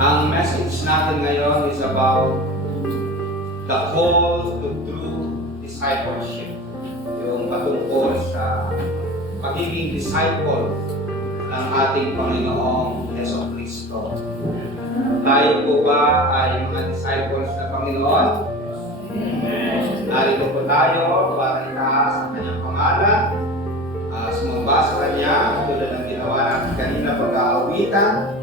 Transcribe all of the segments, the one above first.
Ang message natin ngayon is about the call to true discipleship. Yung patungkol sa pagiging disciple ng ating Panginoong Jesucristo. Tayo po ba ay mga disciples ng Panginoon? Amen. Narito po tayo para itaas ang kanyang pangalan, sumamba sa kanya, tulad ng ginawa natin kanina pag-aawitan.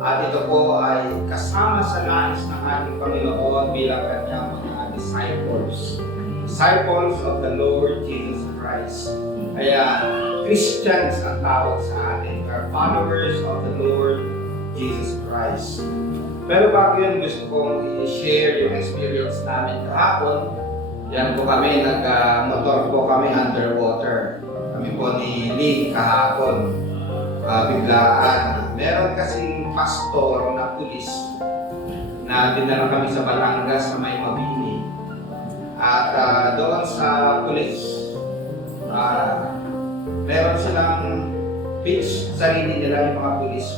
At ito po ay kasama sa nais ng ating Panginoon bilang kanyang mga disciples. Disciples of the Lord Jesus Christ. Kaya Christians ang tawag sa atin. We are followers of the Lord Jesus Christ. Pero bago yun, gusto kong i-share yung experience namin kahapon. Yan po kami, nag-motor po kami underwater. Kami po ni Lynn kahapon. Biglaan. Meron kasing pastor na pulis na dinala kami sa Batangas na may Mabini. At doon sa pulis, meron silang pitch, sarili nila yung mga pulis.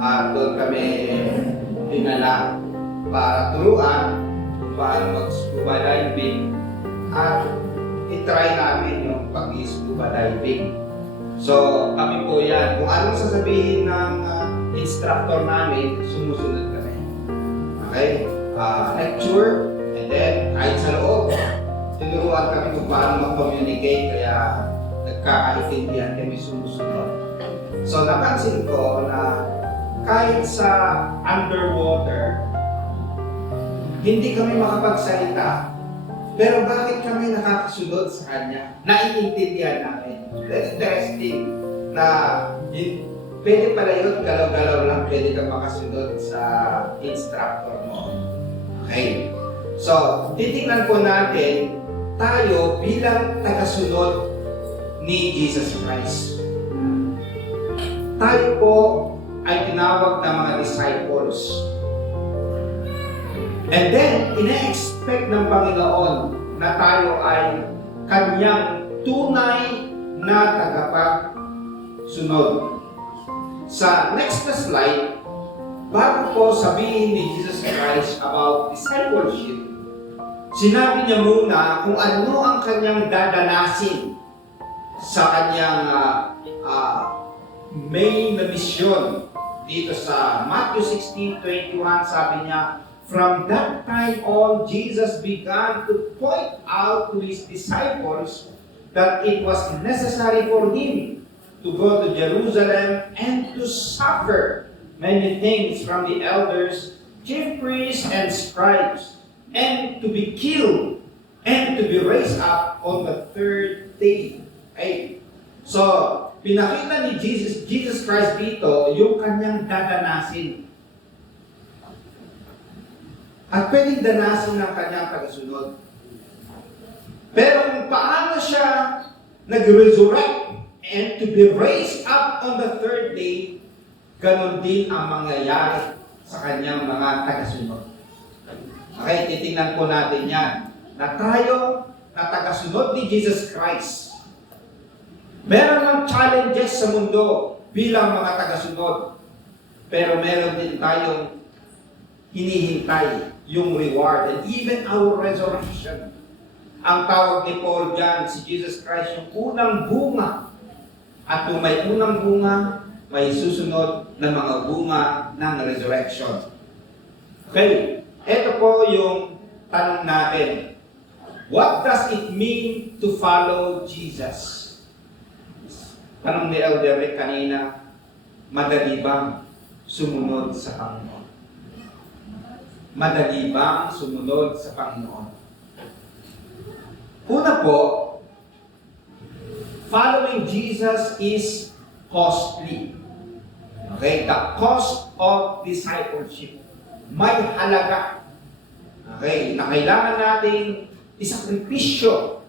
At doon kami dinala para turuan kung paano mag-scuba diving at itry namin yung pag-scuba diving. So, kami po yan. Kung anong sasabihin ng instructor namin, sumusunod kami. Okay? Lecture, and then kahit sa loob, tinuruan kami kung paano mag-communicate, kaya nagkakaintindihan kami sumusunod. So, napansin ko na kahit sa underwater, hindi kami makapagsalita, pero bakit kami nakakasunod sa kanya? Naiintindihan namin. That's interesting na pwede pala yun, galaw-galaw lang, pwede kang makasunod sa instructor mo. Okay. So, titingnan po natin tayo bilang tagasunod ni Jesus Christ. Tayo po ay tinawag na mga disciples. And then, ina-expect ng Panginoon na tayo ay kanyang tunay na tagapagsunod. Sa next na slide, bago po sabihin ni Jesus Christ about discipleship, sinabi niya muna kung ano ang kanyang dadanasin sa kanyang main na misyon. Dito sa Matthew 16:21, sabi niya, "From that time on, Jesus began to point out to his disciples that it was necessary for him to go to Jerusalem and to suffer many things from the elders, chief priests, and scribes, and to be killed, and to be raised up on the third day." Okay? So, pinakita ni Jesus Christ dito yung kanyang dadanasin. At pwedeng danasin ng kanyang tagasunod. Pero kung paano siya nag-resurrect and to be raised up on the third day, ganon din ang mangyayari sa kanyang mga tagasunod. Okay, titingnan po natin yan. Na tayo na tagasunod ni Jesus Christ, meron ng challenges sa mundo bilang mga tagasunod. Pero meron din tayong hinihintay yung reward and even our resurrection. Ang tawag ni Paul dyan, si Jesus Christ yung unang bunga. At kung may unang bunga, may susunod na mga bunga ng resurrection. Okay, ito po yung tanong natin. What does it mean to follow Jesus? Tanong ni Elder Rick kanina, madali bang sumunod sa Panginoon? Madali bang sumunod sa Panginoon? Una po, following Jesus is costly. Okay? The cost of discipleship. May halaga. Okay? Na kailangan natin isakripisyo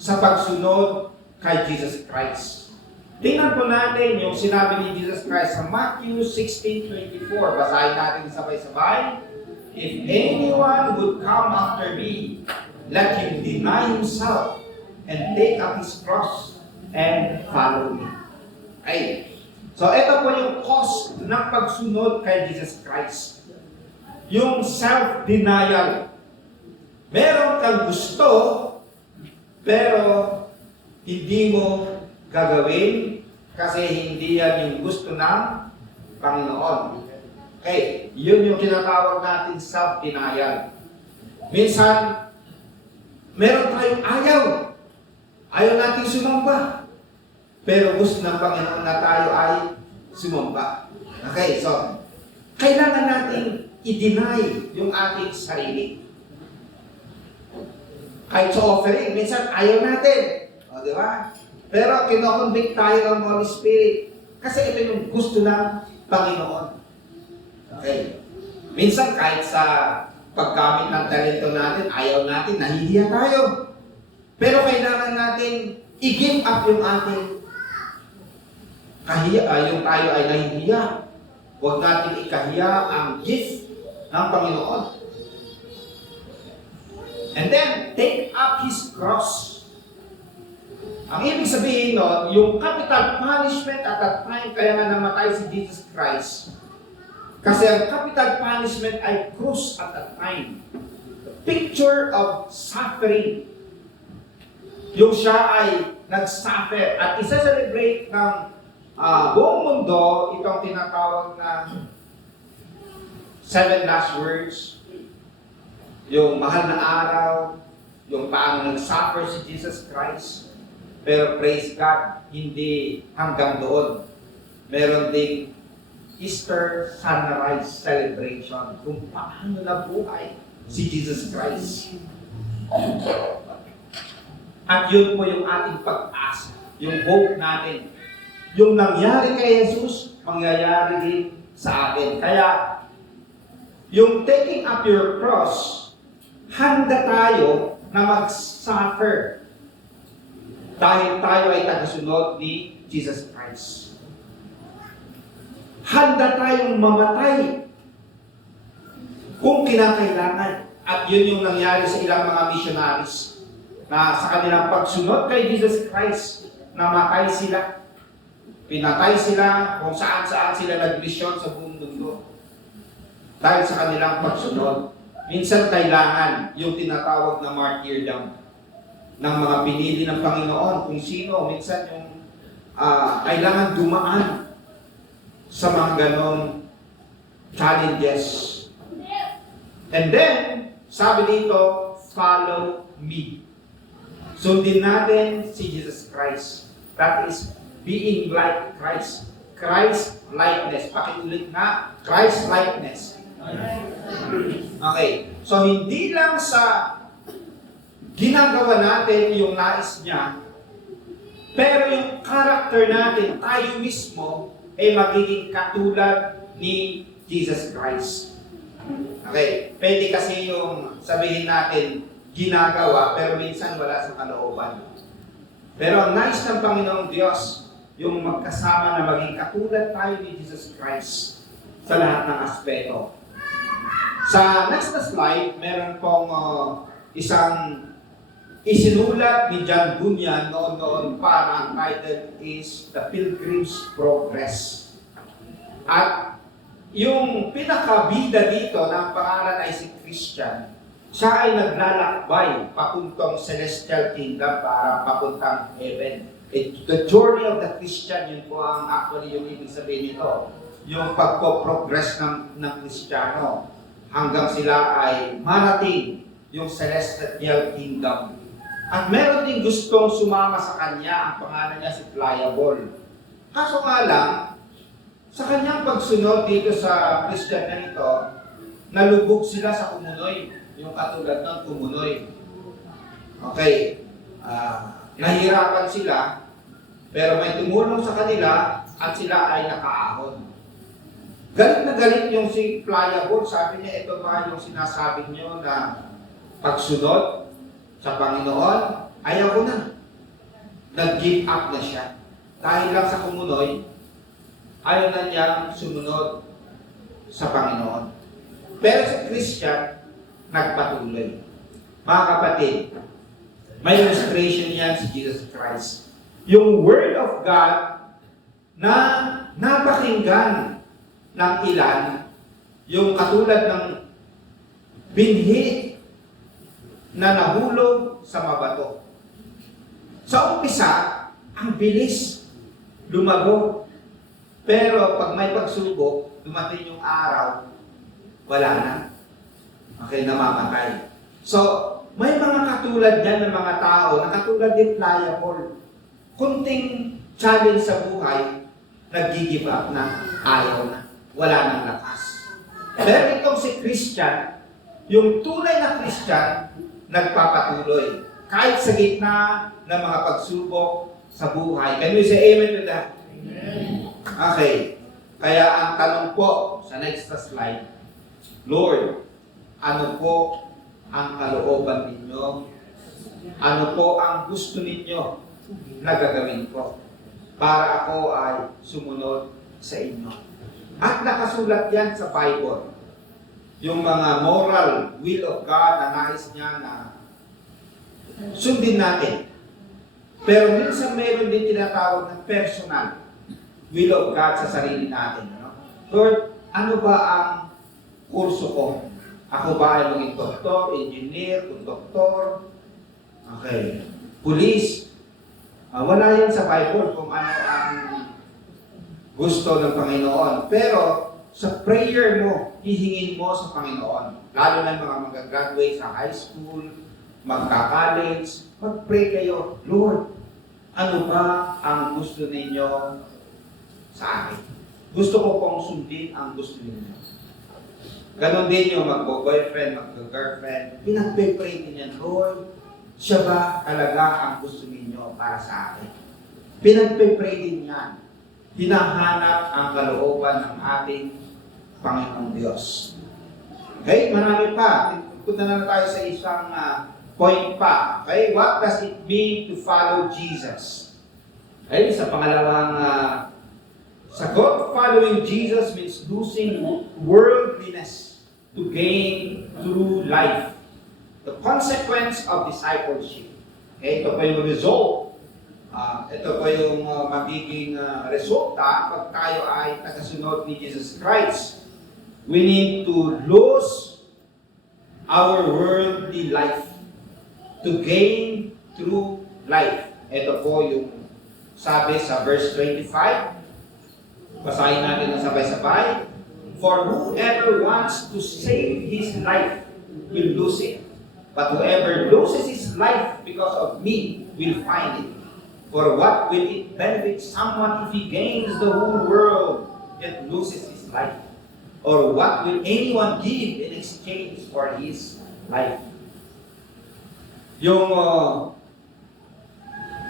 sa pagsunod kay Jesus Christ. Tingnan po natin yung sinabi ni Jesus Christ sa Matthew 16:24. Basahin natin sabay-sabay. "If anyone would come after me, let him deny himself and take up his cross and follow me." Okay. So, ito po yung cost ng pagsunod kay Jesus Christ. Yung self-denial. Meron kang gusto, pero hindi mo gagawin kasi hindi yan yung gusto ng Panginoon. Okay, yun yung tinatawag natin self-denial. Minsan, meron tayong ayaw. Ayaw natin sumamba. Pero gusto ng Panginoon na tayo ay sumamba. Okay, so, kailangan natin i-deny yung ating sarili. Kahit sa offering, minsan ayaw natin. O, di ba? Pero kinoconvict tayo ng Holy Spirit. Kasi ito yung gusto ng Panginoon. Okay. Minsan kahit sa paggamit ng talento natin, ayaw natin, nahihiya tayo. Pero kailangan natin i-give up yung ating yung tayo ay nahihiya. Huwag natin ikahiya ang gift ng Panginoon. And then, take up His cross. Ang ibig sabihin nun, yung capital punishment at that time, kaya nga namatay si Jesus Christ. Kasi ang capital punishment ay cross at that time. The picture of suffering. Yung siya ay nag-suffer at isa-celebrate ng buong mundo itong tinatawag na 7 last words. Yung mahal na araw, yung paano nag-suffer si Jesus Christ. Pero praise God, hindi hanggang doon. Meron ding Easter sunrise celebration kung paano nabuhay si Jesus Christ. At yun po yung ating pag-asa, yung hope natin. Yung nangyari kay Jesus, mangyayari din sa atin. Kaya, yung taking up your cross, handa tayo na mag-suffer dahil tayo ay tagasunod ni Jesus Christ. Handa tayong mamatay kung kinakailangan. At yun yung nangyari sa ilang mga missionaries na sa kanilang pagsunod kay Jesus Christ, namatay sila. Pinatay sila kung saan-saan sila nag-mission sa buong mundo. Dahil sa kanilang pagsunod. Minsan kailangan yung tinatawag na martyrdom ng mga pinili ng Panginoon. Kung sino, minsan yung kailangan dumaan sa mga ganon challenges. And then, sabi dito, follow me. Sundin natin si Jesus Christ. That is being like Christ. Christ likeness. Pakiulit na, Christ likeness. Okay. So, hindi lang sa ginagawa natin yung nais niya, pero yung character natin, tayo mismo, ay magiging katulad ni Jesus Christ. Okay. Pwede kasi yung sabihin natin, ginagawa, pero minsan wala sa kalooban. Pero ang nais ng Panginoong Diyos, yung magkasama na maging katulad tayo ni Jesus Christ sa lahat ng aspeto. Sa next na slide, meron pong isang isinulat ni John Bunyan noon pa. Ang title is The Pilgrim's Progress. At yung pinakabida dito ng pangalan ay si Christian. Siya ay naglalakbay papuntang celestial kingdom para papuntang heaven. The journey of the Christian, yun po ang actually yung ibig sabihin nito. Yung pagpo-progress ng Kristiyano hanggang sila ay marating yung celestial kingdom. At meron din gustong sumama sa kanya, ang pangalan niya si Pliable. Kaso nga lang, sa kanyang pagsunod dito sa Christian na ito, nalubog sila sa kumunoy. Yung katulad ng kumunoy. Okay. Nahirapan sila, pero may tumulong sa kanila at sila ay nakaahon. Galit na galit yung si Pliable. Sabi niya, ito ba yung sinasabi niyo na pagsunod sa Panginoon? Ayaw ko na. Nag-give up na siya. Dahil lang sa kumunoy, ayaw na niyang sumunod sa Panginoon. Pero sa Christian, nagpatuloy. Mga kapatid, may illustration yan si Jesus Christ. Yung Word of God na napakinggan ng ilan yung katulad ng binhi na nahulog sa mabato. Sa umpisa, ang bilis lumago. Pero pag may pagsubok, dumating yung araw, wala na. Okay, namamatay. So, may mga katulad yan ng mga tao na katulad din pliable. Kunting challenge sa buhay, nag-give up na, ayaw na, wala nang lakas. Pero itong si Christian, yung tunay na Christian, nagpapatuloy. Kahit sa gitna ng mga pagsubok sa buhay. Can you say amen to that? Amen. Okay. Kaya ang tanong po sa next slide, Lord, ano po ang kalooban ninyo? Ano po ang gusto ninyo na gagawin ko para ako ay sumunod sa inyo? At nakasulat yan sa Bible. Yung mga moral will of God na nais niya na sundin natin. Pero minsan meron din tinatawag ng personal will of God sa sarili natin. Ano? Lord, ano ba ang kurso ko? Ako ba ay maging doktor, engineer, konduktor, okay, police? Wala yan sa Bible kung ano ang gusto ng Panginoon. Pero sa prayer mo, hihingin mo sa Panginoon. Lalo na yung mga mag-graduate sa high school, magka-college, mag-pray kayo, Lord, ano ba ang gusto ninyo sa akin? Gusto ko pong sundin ang gusto ninyo. Ganon din yung mag-boyfriend, mag-girlfriend, pinag-pray din yan, Lord, siya ba talaga ang gusto ninyo para sa akin? Pinag-pray din yan. Hinahanap ang kalooban ng ating Panginoong Diyos. Okay, marami pa. Punta na tayo sa isang point pa. Okay, what does it mean to follow Jesus? Okay, sa pangalawang sagot, following Jesus means losing worldliness to gain true life. The consequence of discipleship. Okay, ito po yung result. Ito po yung magiging resulta pag tayo ay tagasunod ni Jesus Christ. We need to lose our worldly life to gain true life. Ito po yung sabi sa verse 25. Basahin natin na sabay-sabay. For whoever wants to save his life will lose it. But whoever loses his life because of me will find it. For what will it benefit someone if he gains the whole world yet loses his life? Or what will anyone give in exchange for his life? Yung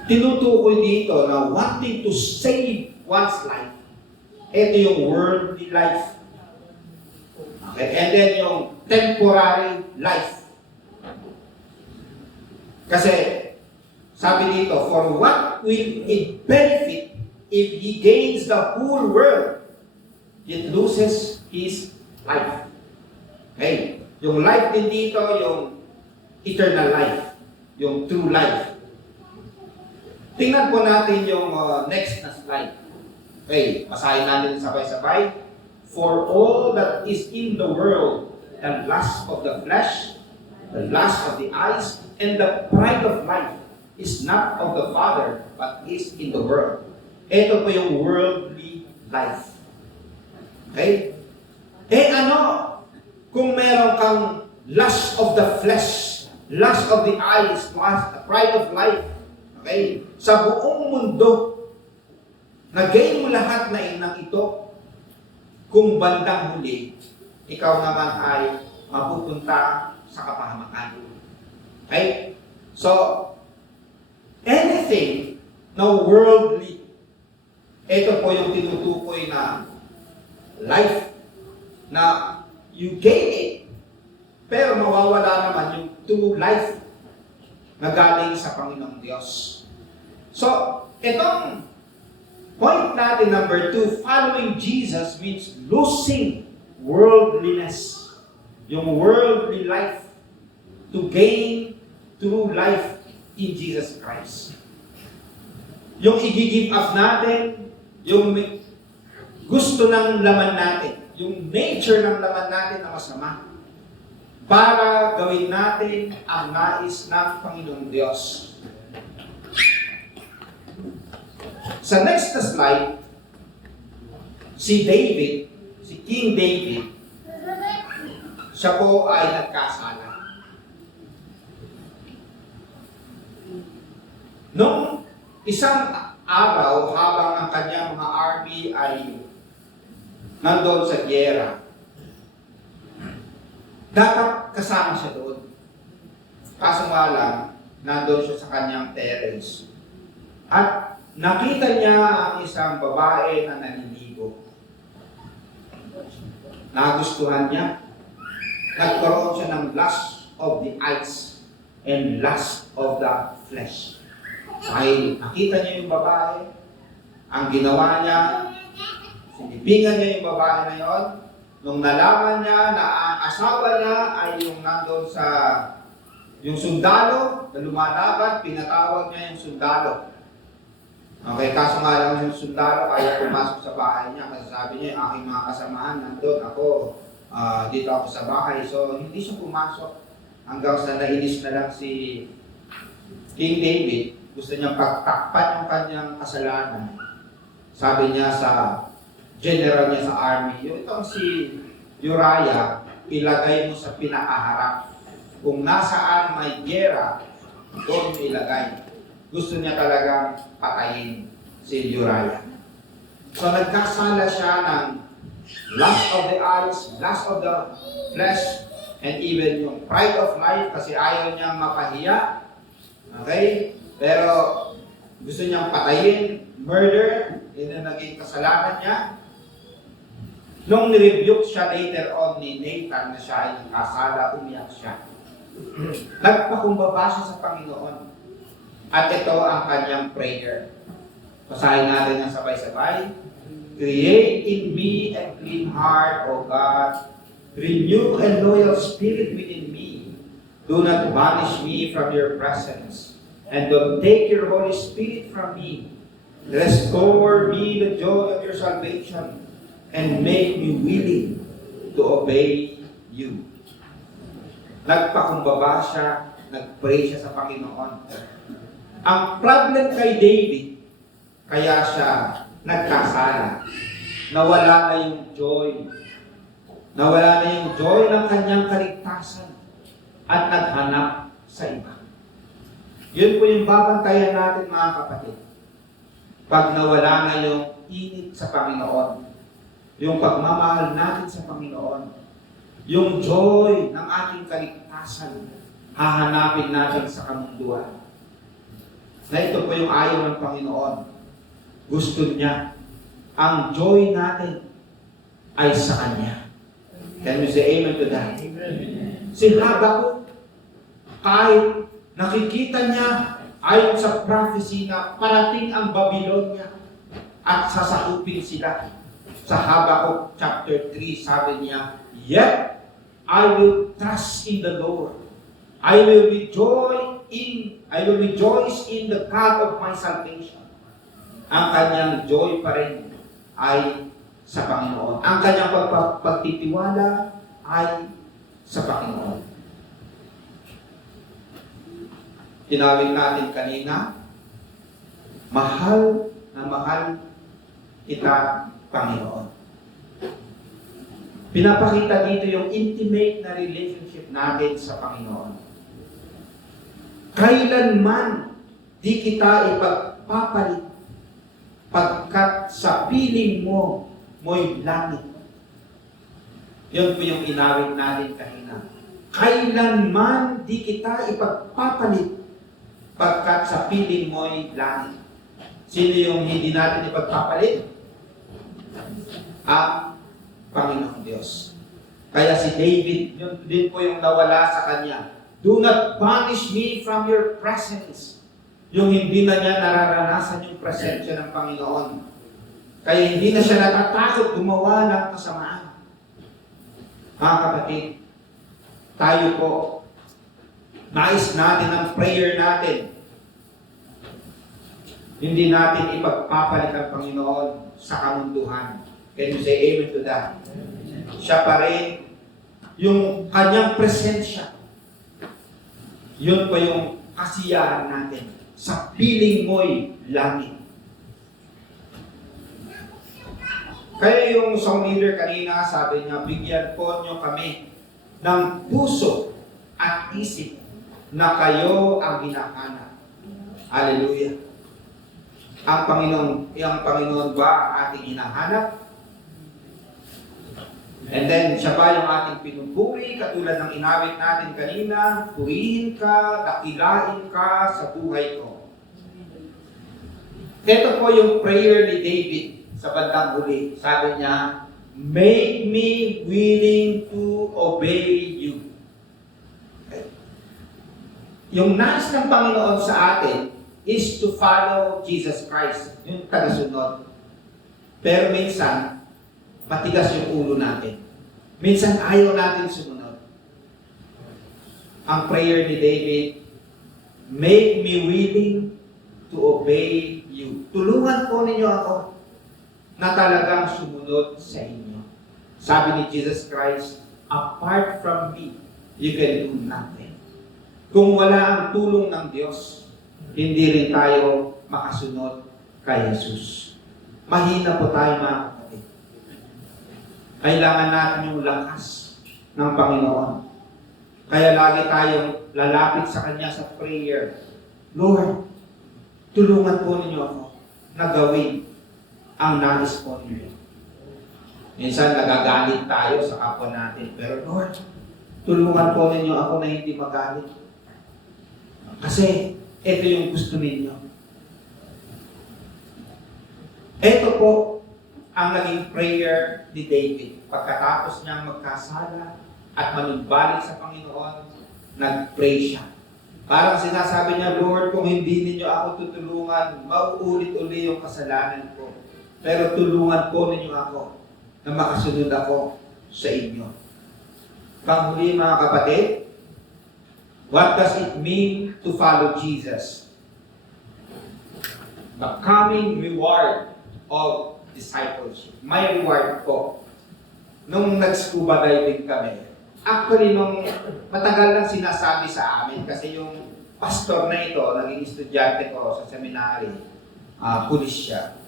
tinutukoy dito na wanting to save one's life, ito yung worldly life. Okay? And then yung temporary life. Kasi, sabi dito, for what will it benefit if he gains the whole world, yet loses his life? Okay? Yung life din dito, yung eternal life, yung true life. Tingnan po natin yung next na slide. Okay, basahin natin sabay-sabay. For all that is in the world, the lust of the flesh, the lust of the eyes, and the pride of life is not of the Father, but is in the world. Ito po yung worldly life. Okay? Ano kung meron kang lust of the flesh, lust of the eyes, lust, the pride of life, okay? Sa buong mundo, nagain mo lahat na inang ito, kung bandang huli, ikaw naman ay mapupunta sa kapahamakan. Okay? So, anything na worldly, ito po yung tinutukoy na life na you gain it, pero mawawala naman yung true life na galing sa Panginoong Diyos. So, itong point natin number 2, following Jesus means losing worldliness. Yung worldly life to gain true life in Jesus Christ. Yung i-give up natin, yung gusto ng laman natin, yung nature ng laman natin na masama, para gawin natin ang nais ng Panginoong Diyos. Sa next na slide, si King David, siya po ay nagkasala. Nung isang araw, habang ang kanyang mga army ay nandoon sa gyera, dapat kasama siya doon. Kaso nga lang, nandoon siya sa kanyang terrace. At nakita niya ang isang babae na naniligo. Nagustuhan niya. Nagkaroon siya ng lust of the eyes and lust of the flesh. Dahil nakita niya yung babae, ang ginawa niya, sinipingan niya yung babae na yon. Nung nalaman niya na ang asawa niya ay yung nandoon sa yung sundalo na lumalaban, pinatawag niya yung sundalo. Okay, kaso nga lang yung sundalo kaya pumasok sa bahay niya kasi sabi niya, yung aking mga kasamahan nandun, ako, dito ako sa bahay. So, hindi siya pumasok hanggang sa nainis na lang si King David. Gusto niyang pagtakpan yung kanyang kasalanan. Sabi niya sa general niya sa army, yung itong si Uriah, ilagay mo sa pinakaharap. Kung nasaan may gera, doon mo ilagay. Gusto niya talagang patayin si Uriah. So nagkasala siya ng lust of the eyes, lust of the flesh, and even yung pride of life kasi ayaw niyang mapahiya. Okay? Pero gusto niyang patayin, murder, yun ang naging kasalanan niya. Nung nirebuke siya later on ni Nathan na siya ay nagkasala, umiyak siya. Nagpakumbaba siya sa Panginoon. At ito ang kanyang prayer. Basahin natin ang sabay-sabay. Create in me a clean heart, O God. Renew a loyal spirit within me. Do not banish me from your presence. And don't take your Holy Spirit from me. Restore me the joy of your salvation and make me willing to obey you. Nagpakumbaba siya, nagpray siya sa Panginoon. Ang problem kay David, kaya siya nagkasala. Nawala na yung joy. Nawala na yung joy ng kanyang kaligtasan at naghanap sa iba. Yun po yung babantayan natin mga kapatid. Pag nawala na yung init sa Panginoon, yung pagmamahal natin sa Panginoon, yung joy ng ating kaligtasan, hahanapin natin sa kamunduan. Na ito po yung ayaw ng Panginoon. Gusto niya, ang joy natin ay sa Kanya. Can you say amen to that? Amen. Si Habakkuk, kahit nakikita niya ayon sa prophecy na parating ang Babylonia at sasakupin sila. Sa Habakkuk chapter 3, sabi niya, yet I will trust in the Lord. I will rejoice in the God of my salvation. Ang kanyang joy pa rin ay sa Panginoon. Ang kanyang pagtitiwala ay sa Panginoon. Tinawag natin kanina, mahal na mahal kita, Panginoon. Pinapakita dito yung intimate na relationship natin sa Panginoon. Kailanman di kita ipagpapalit pagkat sa piling mo mo'y langit. Yun po yung inawit natin kanina. Kailanman di kita ipagpapalit pagkat sa piling mo'y langit. Sino yung hindi natin ipagpapalit? Ang Panginoong Diyos. Kaya si David, yun din po yung nawala sa kanya. Do not banish me from your presence. Yung hindi na niya nararanasan yung presensya ng Panginoon. Kaya hindi na siya natatakot gumawa ng kasamaan. Mga kapatid, tayo po, nais natin ang prayer natin. Hindi natin ipagpapalit ang Panginoon sa kamunduhan. Can you say amen to that? Siya pa rin, yung kanyang presensya, yun pa yung kasiyahan natin. Sa piling mo'y langit. Kaya yung song leader kanina, sabi niya, bigyan po nyo kami ng puso at isip na kayo ang hinahanap. Hallelujah. Ang Panginoon ba ang ating hinahanap? And then, siya ba yung ating pinupuri, katulad ng inawit natin kanina, purihin ka, dakilain ka sa buhay ko. Ito po yung prayer ni David sa bandang huli. Sabi niya, make me willing to obey you. Okay. Yung nais ng Panginoon sa atin is to follow Jesus Christ, yung tagasunod. Pero minsan, matigas yung ulo natin. Minsan ayaw natin sumunod. Ang prayer ni David, make me willing to obey you. Tulungan po ninyo ako na talagang sumunod sa inyo. Sabi ni Jesus Christ, apart from me, you can do nothing. Kung wala ang tulong ng Diyos, hindi rin tayo makasunod kay Jesus. Mahina po tayo mga kapatid. Kailangan natin yung lakas ng Panginoon. Kaya lagi tayong lalapit sa Kanya sa prayer. Lord, tulungan po ninyo ako na gawin ang nais po ninyo. Minsan nagagalit tayo sa kapwa natin. Pero Lord, tulungan po ninyo ako na hindi magalit. Kasi ito yung gusto ninyo. Ito po ang naging prayer ni David. Pagkatapos niyang magkasala at manumbalik sa Panginoon, nag-pray siya. Parang sinasabi niya, Lord, kung hindi ninyo ako tutulungan, mauulit-uli yung kasalanan ko. Pero tulungan po ninyo ako na makasunod ako sa inyo. Panghuli mga kapatid, what does it mean to follow Jesus? The coming reward of discipleship. May reward po. Nung nag-scuba diving kami, actually nung matagal lang sinasabi sa amin kasi yung pastor na ito, naging estudyante ko sa seminary, pulis siya.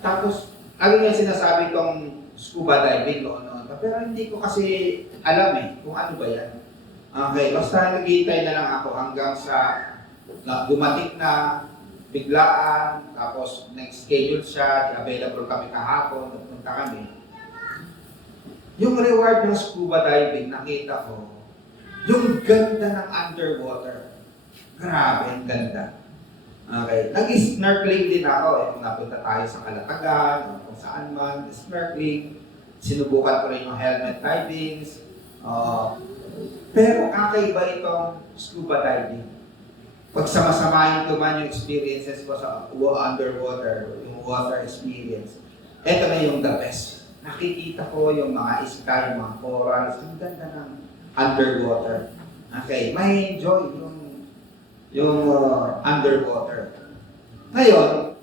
Tapos, ano yung sinasabi kong scuba diving noon. Pero hindi ko kasi alam kung ano ba yan. Okay, basta naghihintay na lang ako hanggang sa dumating na biglaan, tapos next schedule siya, available kami kahapon, nagpunta kami. Yung reward ng scuba diving, nakita ko, yung ganda ng underwater. Grabe, ang ganda. Okay, nag-snorkeling din ako. Kung napunta tayo sa Kalatagan, kung saan man, snorkeling. Sinubukan ko rin yung helmet diving. Pero kakaiba itong scuba diving. Pag samasamahin ko man yung experiences ko sa underwater, yung water experience, ito na yung the best. Nakikita ko yung mga isda, yung mga corals, ang ganda ng underwater. Okay, may enjoy yung underwater. Ngayon,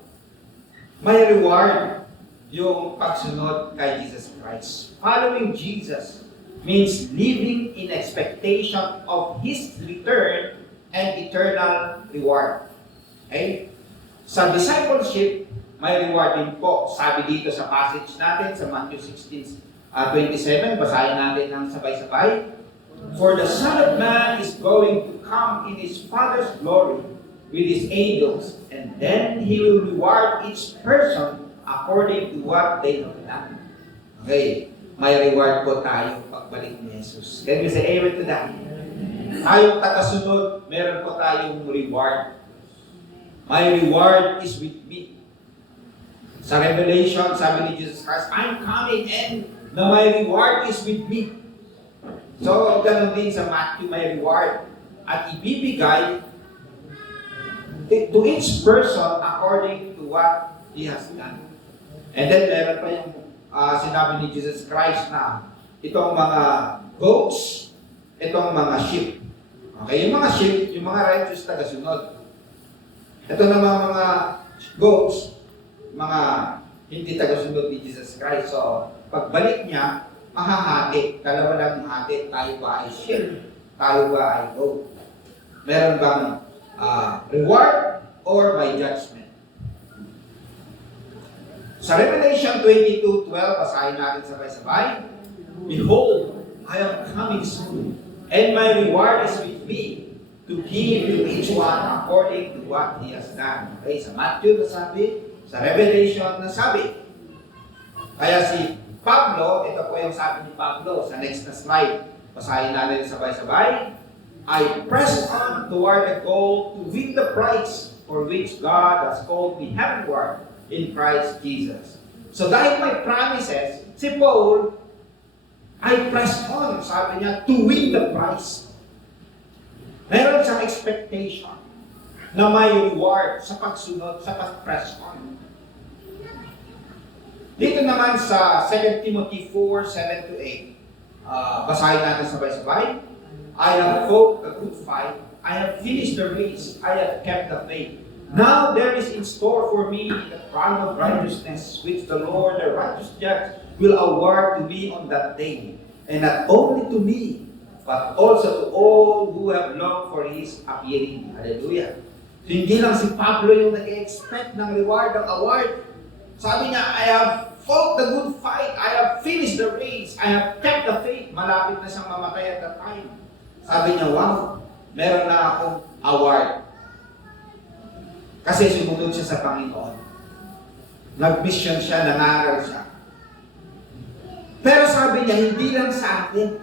may reward yung pagsunod kay Jesus Christ. Following Jesus means living in expectation of His return and eternal reward. Okay? Sa discipleship, may reward din po. Sabi dito sa passage natin sa Matthew 16:27, basahin natin ng sabay-sabay. For the Son of Man is going to come in His Father's glory with His angels, and then He will reward each person according to what they have done. Okay, may reward po tayo pagbalik ni Jesus. Can we say amen to that? Tayong tagasunod, meron po tayong reward. My reward is with me. Sa Revelation, sabi ni Jesus Christ, I'm coming and my reward is with me. So, ganun din sa Matthew, may reward. At ibibigay to each person according to what he has done. And then, meron pa yung sinabi ni Jesus Christ na itong mga goats, itong mga sheep. Okay, yung mga sheep, yung mga righteous tagasunod. Ito naman mga goats, mga hindi tagasunod ni Jesus Christ. So, pagbalik niya, mahahati. Dalawa lang hati. Tayo ba ay sheep? Tayo ba ay goat? Meron bang reward or by judgment? Sa Revelation 22:12, basahin natin sabay-sabay. Behold, I am coming soon, and my reward is with me, to give to each one according to what he has done. Okay, sa Matthew nasabi, sa Revelation nasabi. Kaya si Pablo, ito po yung sabi ni Pablo sa next na slide. Basahin natin sabay-sabay. I press on toward the goal to win the prize for which God has called me heavenward in Christ Jesus. So dahil may promises, si Paul, I press on, sabi niya, to win the prize. Meron siyang expectation na may reward sa pagsunod, sa pag-press on. Dito naman sa 2 Timothy 4:7-8, basahin natin sabay-sabay. I have fought a good fight. I have finished the race. I have kept the faith. Now there is in store for me the crown of righteousness, which the Lord, the righteous judge, will award to me on that day. And not only to me, but also to all who have longed for His appearing. Hallelujah. So, hindi lang si Pablo yung nag-expect ng reward, ng award. Sabi niya, I have fought the good fight. I have finished the race. I have kept the faith. Malapit na siyang mamatay at that time. Sabi niya, wow, meron na akong award. Kasi sumunod siya sa Panginoon. Nag-mission siya, nangaral siya. Pero sabi niya, hindi lang sa akin,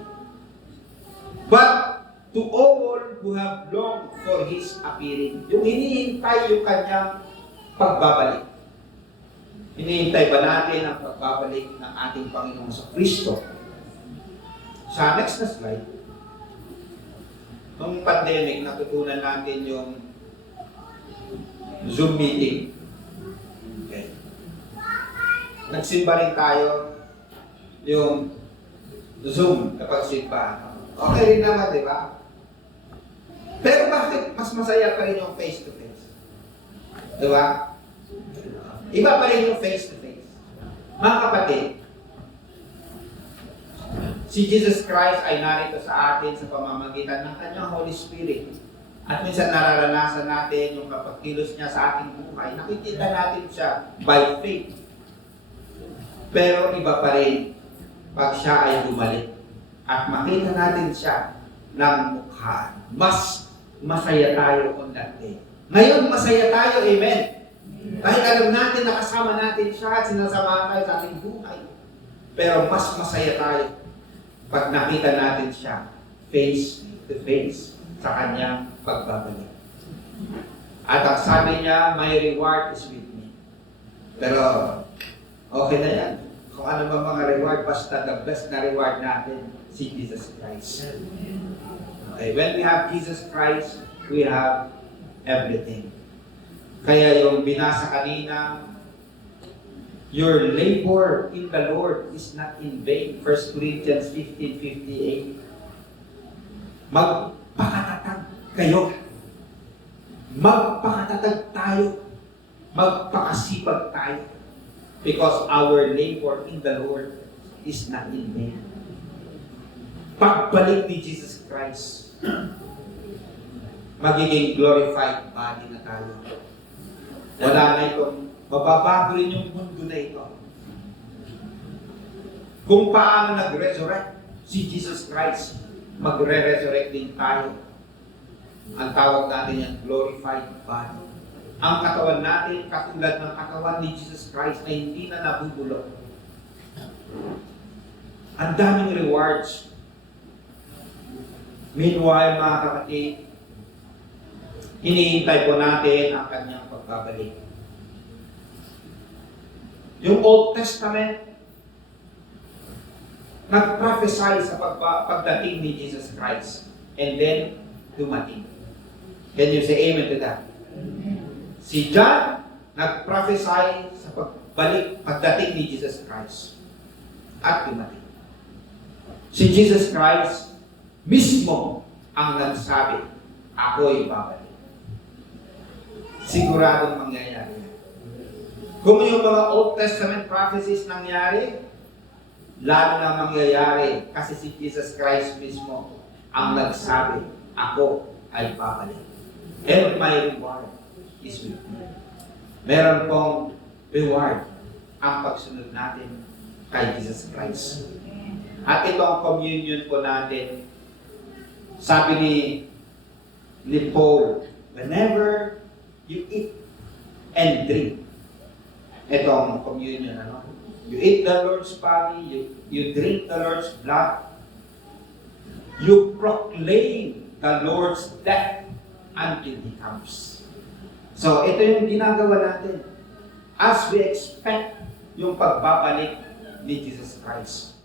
but to all who have longed for His appearing. Yung hinihintay yung kanyang pagbabalik. Hinihintay ba natin ang pagbabalik ng ating Panginoon sa Kristo? Sa next na slide, nung pandemic, natutunan natin yung Zoom meeting. Okay. Nagsimba rin tayo yung Zoom kapag simba. Okay rin naman, di ba? Pero bakit mas masaya pa rin yung face-to-face? Di ba? Iba pa rin yung face-to-face. Mga kapatid, si Jesus Christ ay narito sa atin sa pamamagitan ng Kanyang Holy Spirit. At minsan nararanasan natin yung kapagkilos niya sa ating buhay. Nakikita natin siya by faith. Pero iba pa rin pag siya ay bumalik at makita natin siya ng mukha. Mas masaya tayo on that day. Ngayon, masaya tayo, amen? Dahil alam natin, nakasama natin siya at sinasama tayo sa ating buhay. Pero mas masaya tayo pag nakita natin siya face to face sa kanyang pagbabalik. At ang sabi niya, my reward is with me. Pero, okay na yan. Kung ano ba mga reward, basta the best na reward natin, si Jesus Christ. Okay, when we have Jesus Christ, we have everything. Kaya yung binasa kanina, your labor in the Lord is not in vain. 1 Corinthians 15:58. Magpakatatag kayo. Magpakatatag tayo. Magpakasipag tayo. Because our labor in the Lord is not in vain. Pagbalik ni Jesus Christ, magiging glorified body na tayo. Wala na itong, mababago rin yung mundo na ito. Kung paano nag-resurrect si Jesus Christ, magre-resurrect din tayo. Ang tawag natin yung glorified body. Ang katawan natin, katulad ng katawan ni Jesus Christ na hindi na nabubulok. Ang daming rewards. Meanwhile, mga kapatid, hinihintay po natin ang kanyang pagbabalik. Yung Old Testament, nag-prophesy sa pagdating ni Jesus Christ. And then, dumating. Can you say amen to that? Si John, nag-prophesy sa pagdating ni Jesus Christ. At dumating. Si Jesus Christ, mismo ang nagsabi, ako'y babalik. Siguradong mangyayari. Kung yung mga Old Testament prophecies nangyari, lalo na mangyayari kasi si Jesus Christ mismo ang nagsabi, ako ay babalik. And my reward is with me. Meron pong reward ang pagsunod natin kay Jesus Christ. At ito ang communion po natin. Sabi ni Paul, whenever you eat and drink, ito ang communion, ano? You eat the Lord's body, you drink the Lord's blood, you proclaim the Lord's death until He comes. So, ito yung ginagawa natin as we expect yung pagbabalik ni Jesus Christ.